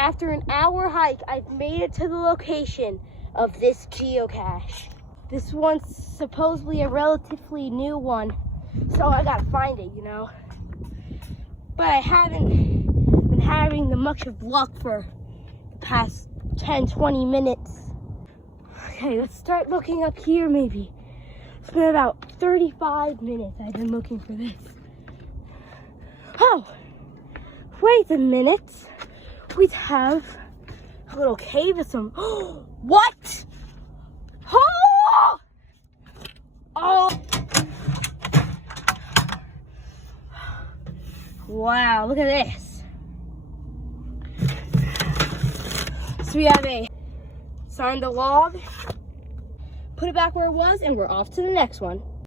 After an hour hike, I've made it to the location of this geocache. This one's supposedly a relatively new one, so I gotta find it, you know. But I haven't been having much of luck for the past 10-20 minutes. Okay, let's start looking up here maybe. It's been about 35 minutes I've been looking for this. Oh, wait a minute. We have a little cave with some, what? Oh! Oh! Wow, look at this. So we have signed the log, put it back where it was, and we're off to the next one.